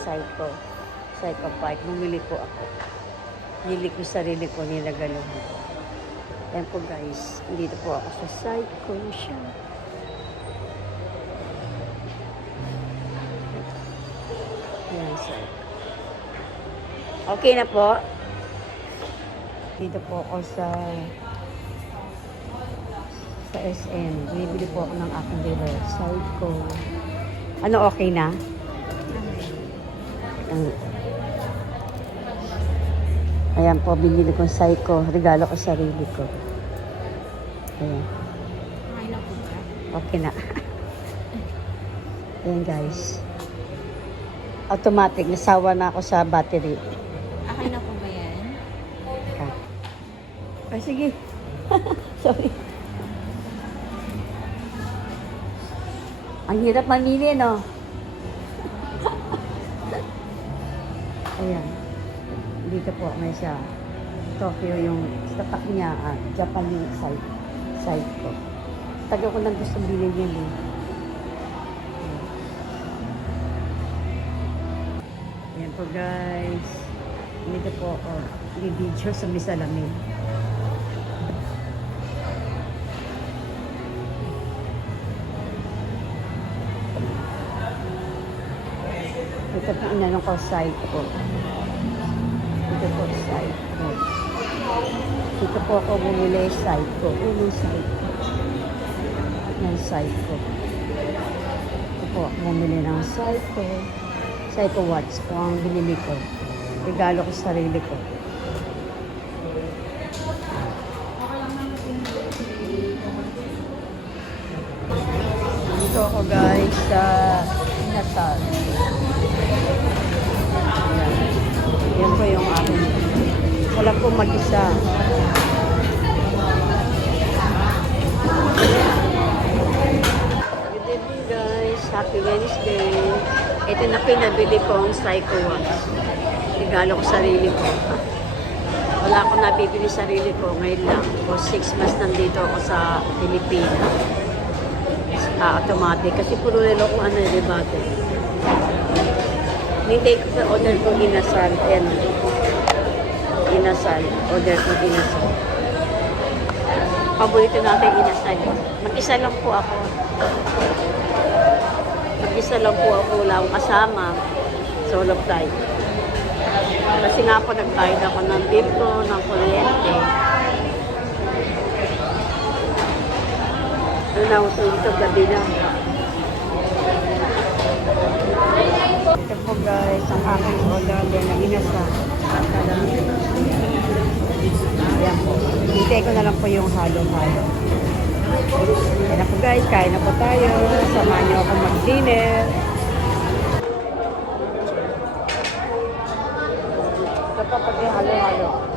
Psycho Park. Bumili po ako. Nili ko sarili ko, nilagaluhan. Ayan po guys, dito po ako sa Psycho siya. Ayan, Psycho. Okay na po. Dito po ako sa SM. Bibili po ako ng aking dealer. Psycho. Ano, okay na? Ayan po, binili kong Psycho. Regalo ko sarili ko. Ayan. Okay na. Ayan guys. Automatic. Nasawa na ako sa battery. Okay na po ba yan? Ay, sige. Sorry. Ang hirap mamili, no? Ayan. Dito po may siya. Tokyo yung tatak niya. Japanese side ko. Taga ko lang gusto bilhin yun eh. Ayan po guys. Dito po ako. Video sa misalamin. Ito po inanong ko side ko. Ito po side ko. Ito po ako bumili side ko. Unang side ko. Ng side ko. Ito po ako bumili ng side ko. Side ko watch ko ang binili ko. Regalo ko sa sarili ko. Dito ako guys sa Natal. Yan po yung akin. Wala po mag-isa. Good evening guys. Happy Wednesday. Ito na pinabili ko ang Psycho Watch. Regalo ko sarili ko. Wala akong nabibili sarili ko. Ngayon lang. For 6 months nandito ako sa Pilipinas. Automatic. Kasi puro nilo kung ano yung debate. Nintay ko sa order ko inasal. Ayan. Inasal. Order ko inasal. Paborito natin inasal. Mag-isa lang po ako. Mag-isa lang po ako. Wala akong kasama. Solo flight. Kasi nga po nagbayad ako ng bill ko, ng kuryente. Doon na ako tulog gabi na. Ito po guys, ang aking order na inasal. Ayan po. Hintay ko na lang po yung halo-halo. Ayan na po guys, kain na po tayo. Samahan niyo ako mag-dinner. Ito pa pag halo-halo.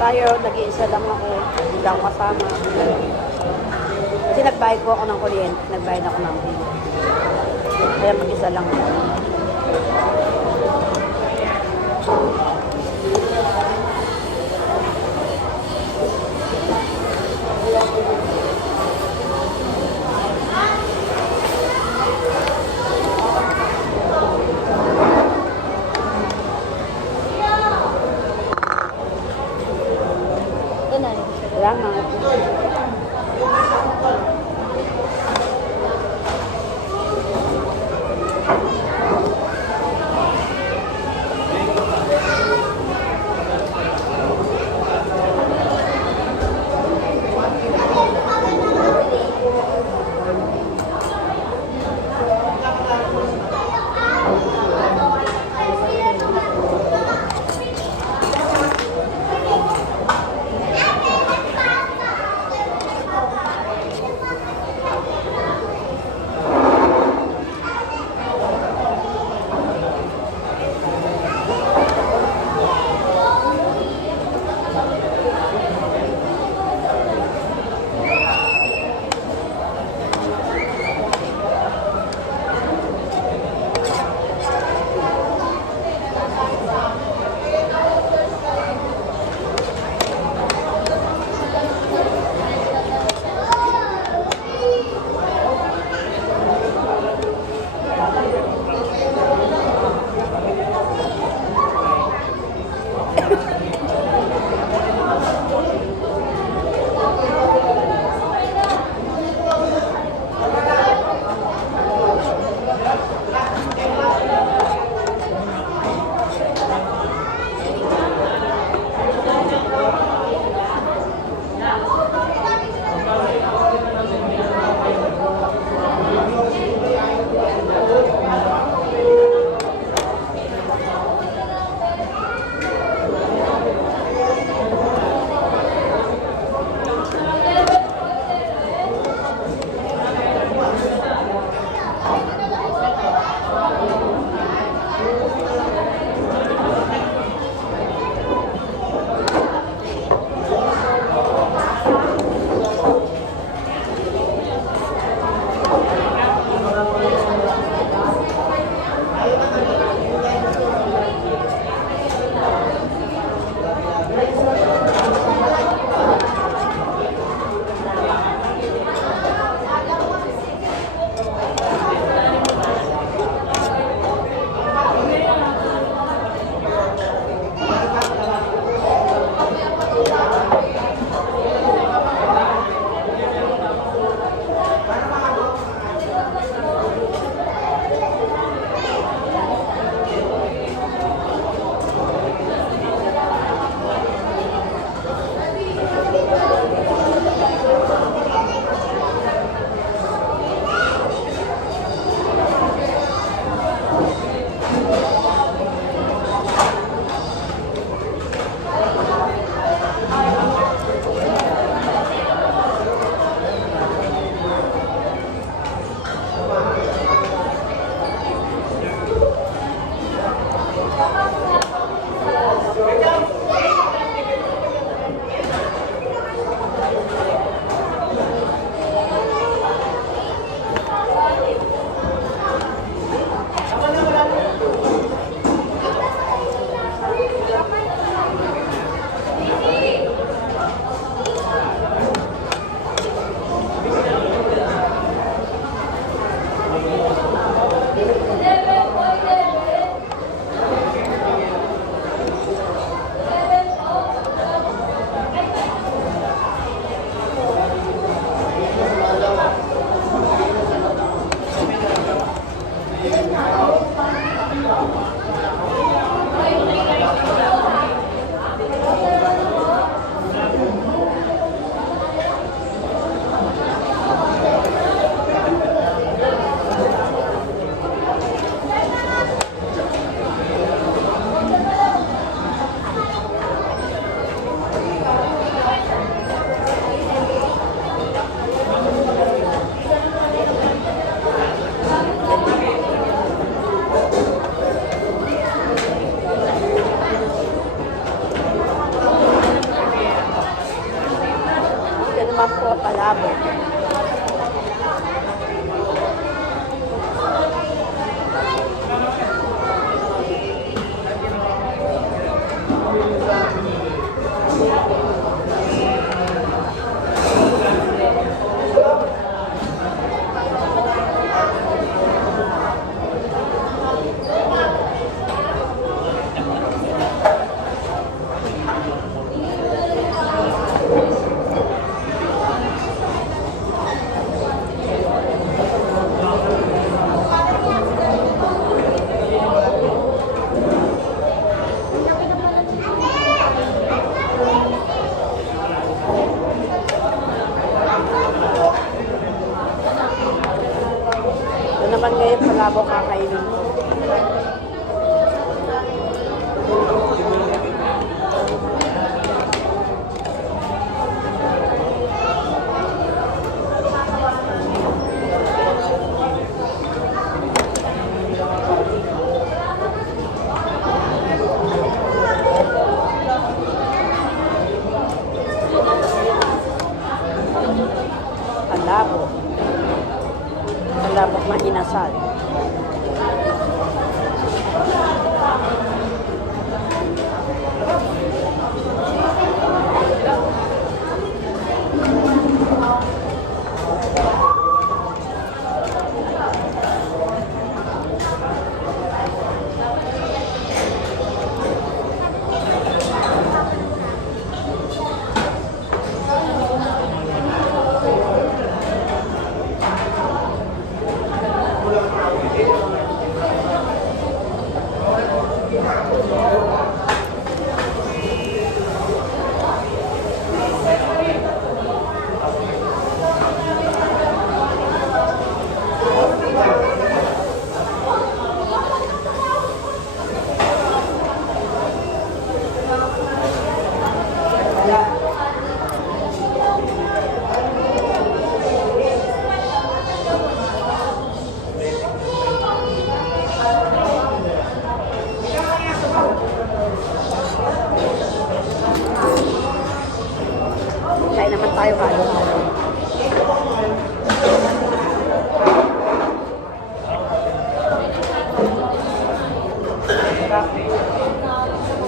Tayo, nag-iisa lang ako. Hindi lang kasama. Kasi nagbayad po ako ng kuryente. Nagbayad ako ng bill. Kaya mag-isa lang ako. Ito na. Salamat. naman po palabok.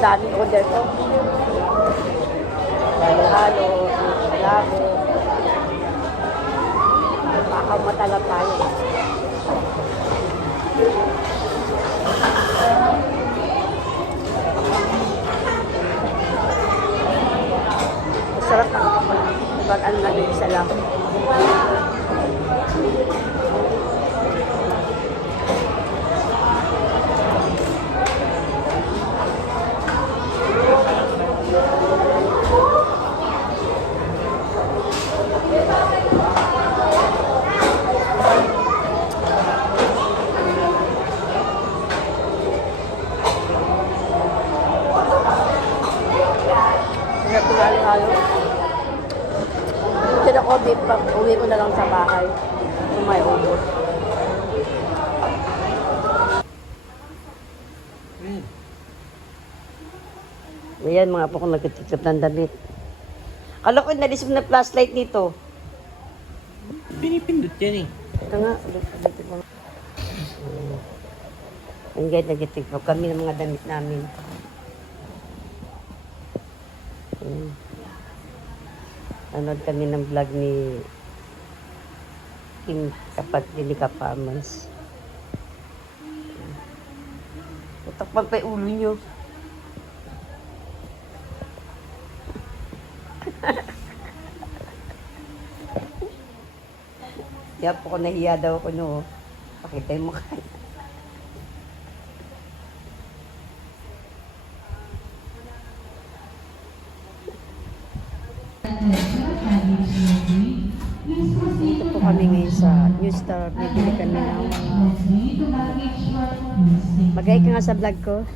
daming order ko. Halo-halo, labo. Makakamata lang tayo. Masarap ang kapag ano na din isa lang. Hirap ko halo-halo. Kaya ako, uwi ko na lang sa bahay. Kung may ubod. Ayan, mga po kung nagtitip ng damit. Kala ko nalis mo na flashlight dito. Pinipindot yan eh. Ito nga, ulit mo. Ang guys, nagtitip kami ng mga damit namin. Nanood kami ng vlog ni Kim, kapatid ni Kapamans. Tutakpan pa yung ulo nyo. Kaya po ko nahiya daw ako no. Pakita yung mukha. Dito po kami ngayon sa New Star. Bibili kami ng mga... Magay ka nga sa vlog ko.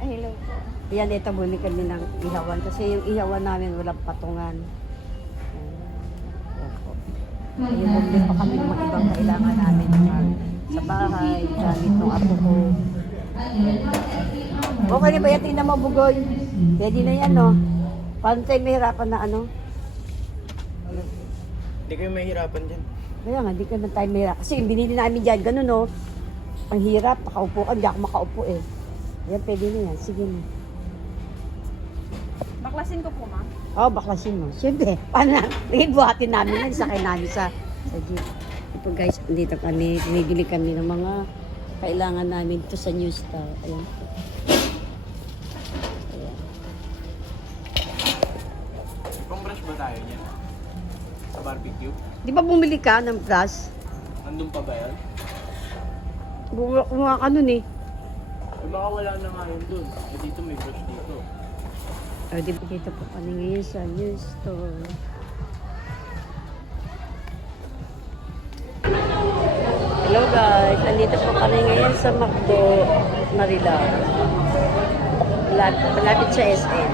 Ay, hello po. Yan, ito bumili kami ng ihawan. Kasi yung ihawan namin walang patungan. Yan po. Yung bumili pa kami ng mga ibang kailangan namin sa bahay, gamit ng apo ko. Okay na ba yan? Tingnan mo, Bugoy. Pwede na yan, no? Paano tayo mahirapan na ano? Hindi kayo mahirapan dyan. Kaya nga, di ka na tayo mahirap. Kasi yung binili namin dyan, ganun no. Ang hirap, makaupo ka, hindi ako makaupo eh. Yan, pwede na yan. Sige na. Baklasin ko po, ma'am. Oo, baklasin mo. Siyempre, paano na? Nagigbuhatin namin yan, sakay namin sa jeep. Ito guys, dito kami, binibili kami ng mga kailangan namin ito sa New Star. Ayan po. Ayan. Pang brush ba tayo niyan? Sa barbecue? Di ba bumili ka ng brush? Nandun pa ba yan? Kumuha ka nun eh. Eh baka wala na nga yun dun. Eh dito may brush dito. O, di ba dito po kami ngayon sa New Store. Hello guys, nandito po kami ngayon sa McDo, Manila. Malapit sa SM.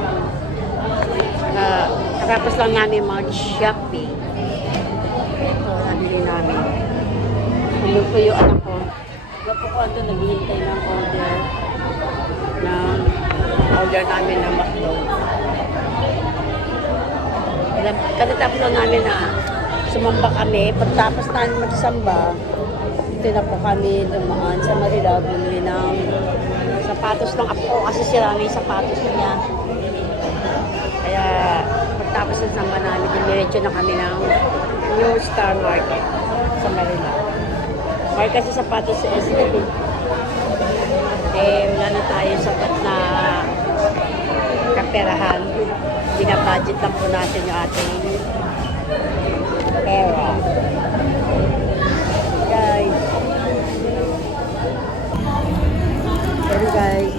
Katapos lang namin mag-shopping. Ito, nabili namin. Ano po yung anak ko? Wala po ko ando, naghihintay ng order namin ng McDo. Katapos lang namin na sumamba kami. Pagtapos namin magsamba, ito na po kami dumaan sa Manila, bumili ng sapatos ng apo ko kasi sira na yung sapatos niya. Kaya pagtapos ng samba namin, diniretso na kami ng New Star Market sa Manila. Mahal kasi sapatos sa SM. Eh, wala na tayo sapat na kaperahan. Binabudget lang po natin yung ating pera. Guys. Pero guys,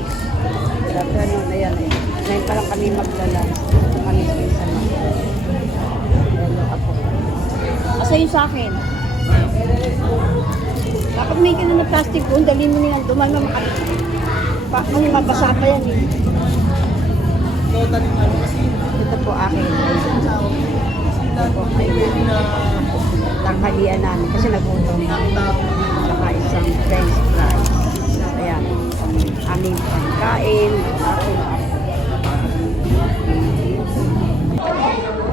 sabi ano na yan eh. Ngayon pa lang kami maglalans. Kami sa mga. Hello ako. Asa yun sa akin? Dapat may ka na plastic po. Dali mo na yan. Duman mo mabasa pa yan eh. Ito po akin. Ito po akin. Tanghalian namin kasi nagutom. Saka isang french fries. Ayan. Aming pagkain.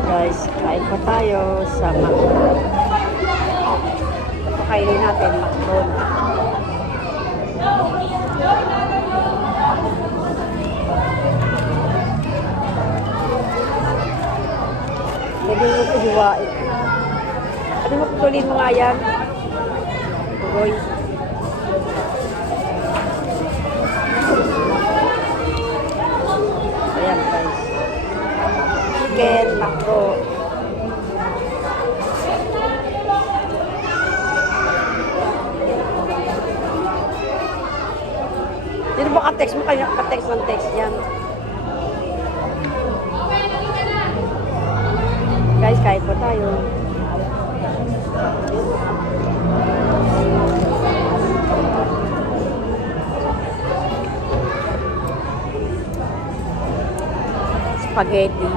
Guys, kain pa tayo sa McDonald's. Kainin natin McDonald's. hiwain. Ano mo, putulin mo nga yan? Tuloy. Ayan guys. Chicken, macro. Sino ba ka-text mo? Kaya ka-text ng text yan. Guys, kahit po tayo. Spaghetti.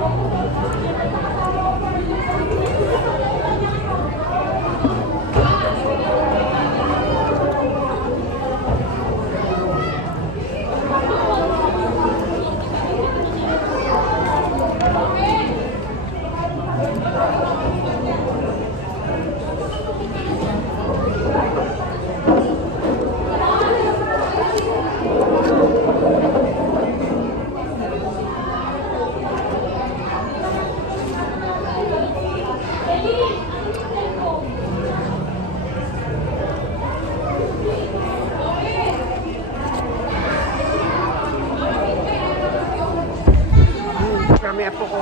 Kami apo ko.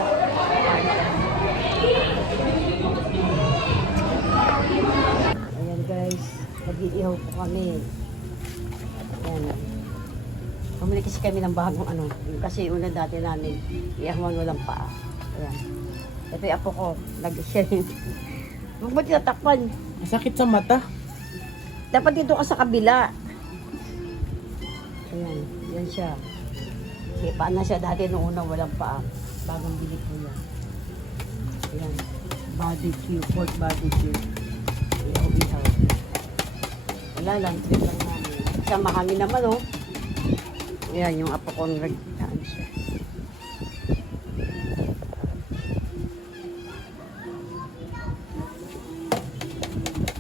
Ayan guys, mag-iihaw po kami. Ayan. Pumili kasi kami ng bagong ano. Kasi una dati namin, ihawan walang paa. Ayan. Ito yung apo ko. Nag-share yun. Huwag ba tinatakpan? Masakit sa mata. Dapat dito ka sa kabila. Ayan. Yan siya. Kasi paan na siya dati nung unang walang paa. Bagong bili ko yan. Ayan. Barbecue. Pork barbecue. Ihaw-ihaw. Wala lang. Trip lang namin. Kasi mahangin naman oh. Ayan yung apo kong nagtaan siya.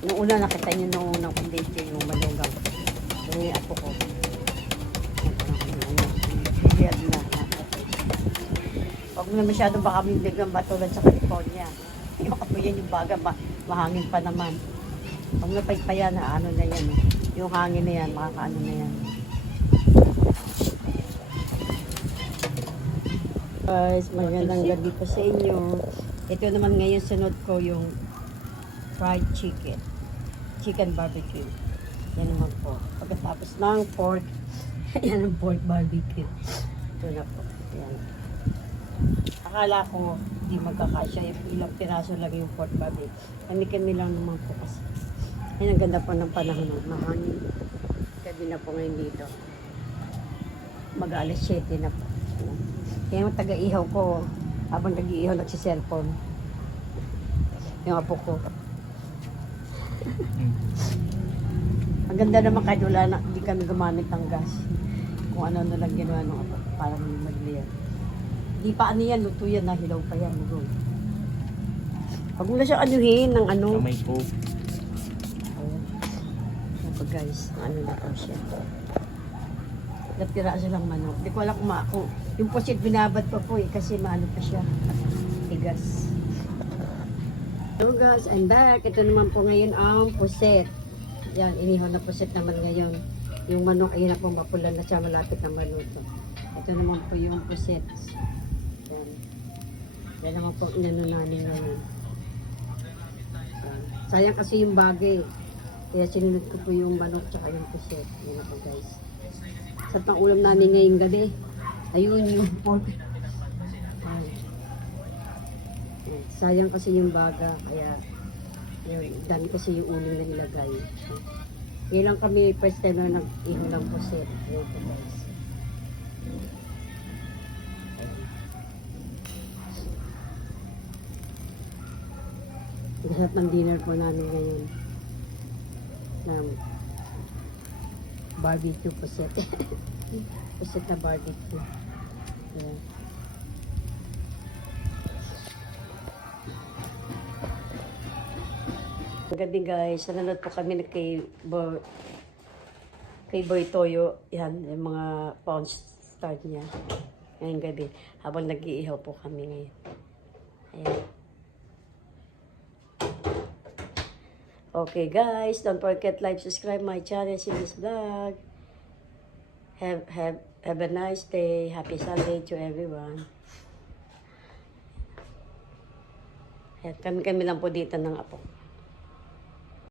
Nung una nakita niyo nung unang update yung malugang. Pero yung apo ko. Biyad na. Huwag mo na masyadong baka bibigyan batulad sa California. Yung apo yan yung baga, mahangin pa naman. Huwag na paypayan na ano na yan. Yung hangin na yan, makakaano na yan. Guys, magandang gabi po sa inyo. Ito naman ngayon sunod ko yung fried chicken. Chicken barbecue. Yan naman po. Pagkatapos ng pork, yan ang pork barbecue. Ito na po. Yan. Akala ko di magkakasya. Ilang piraso lang yung pork barbecue. Kami lang naman po kasi. Yan ang ganda po ng panahon. Mahangin. Gabi na po ngayon dito. Mag-alas 7 na po. Kaya yung taga-ihaw ko, habang nag-iihaw, nagsiselfone. Yung apo ko. Ang ganda naman kahit wala na, hindi kami gumamit ng gas. Kung ano na lang ginawa ng apo, parang mag-layer. Hindi pa ano yan, luto yan, nahilaw pa yan. Huwag mo na siya anuhin ng ano. May coke. Yan po guys, ano na po siya. Natira siya lang manok. Hindi ko alam kung yung pusit binabad pa po kasi maano pa siya. Tigas. Hello guys, I'm back. Ito naman po ngayon ang pusit. Yan, inihaw na pusit naman ngayon. Yung manok ay na po mapula na siya, malapit na maluto. Ito naman po yung pusit. Yan. Yan naman po inano namin ngayon. Sayang kasi yung bagay. Kaya sinunod ko po yung manok tsaka yung pusit. Yan na po guys. Sa pang-ulam namin ngayong gabi. Ayun yung pork. Sayang kasi yung baga. Kaya, yun, dami kasi yung uling na nilagay. Ngayon lang kami first time na nag-iho ng pusit. Ayun po guys. Masarap ng dinner po namin ngayon. Barbecue pusit. Pusit na barbecue. Ayan. Gabi guys, nanonood po kami kay Boy Toyo. Yan, yung mga pound start niya. Ngayong gabi, habang nag-iihaw po kami ngayon. Ayan. Okay guys, don't forget like, subscribe my channel, Simis Vlog. Have a nice day. Happy Sunday to everyone. Kami lang po dito ng apo.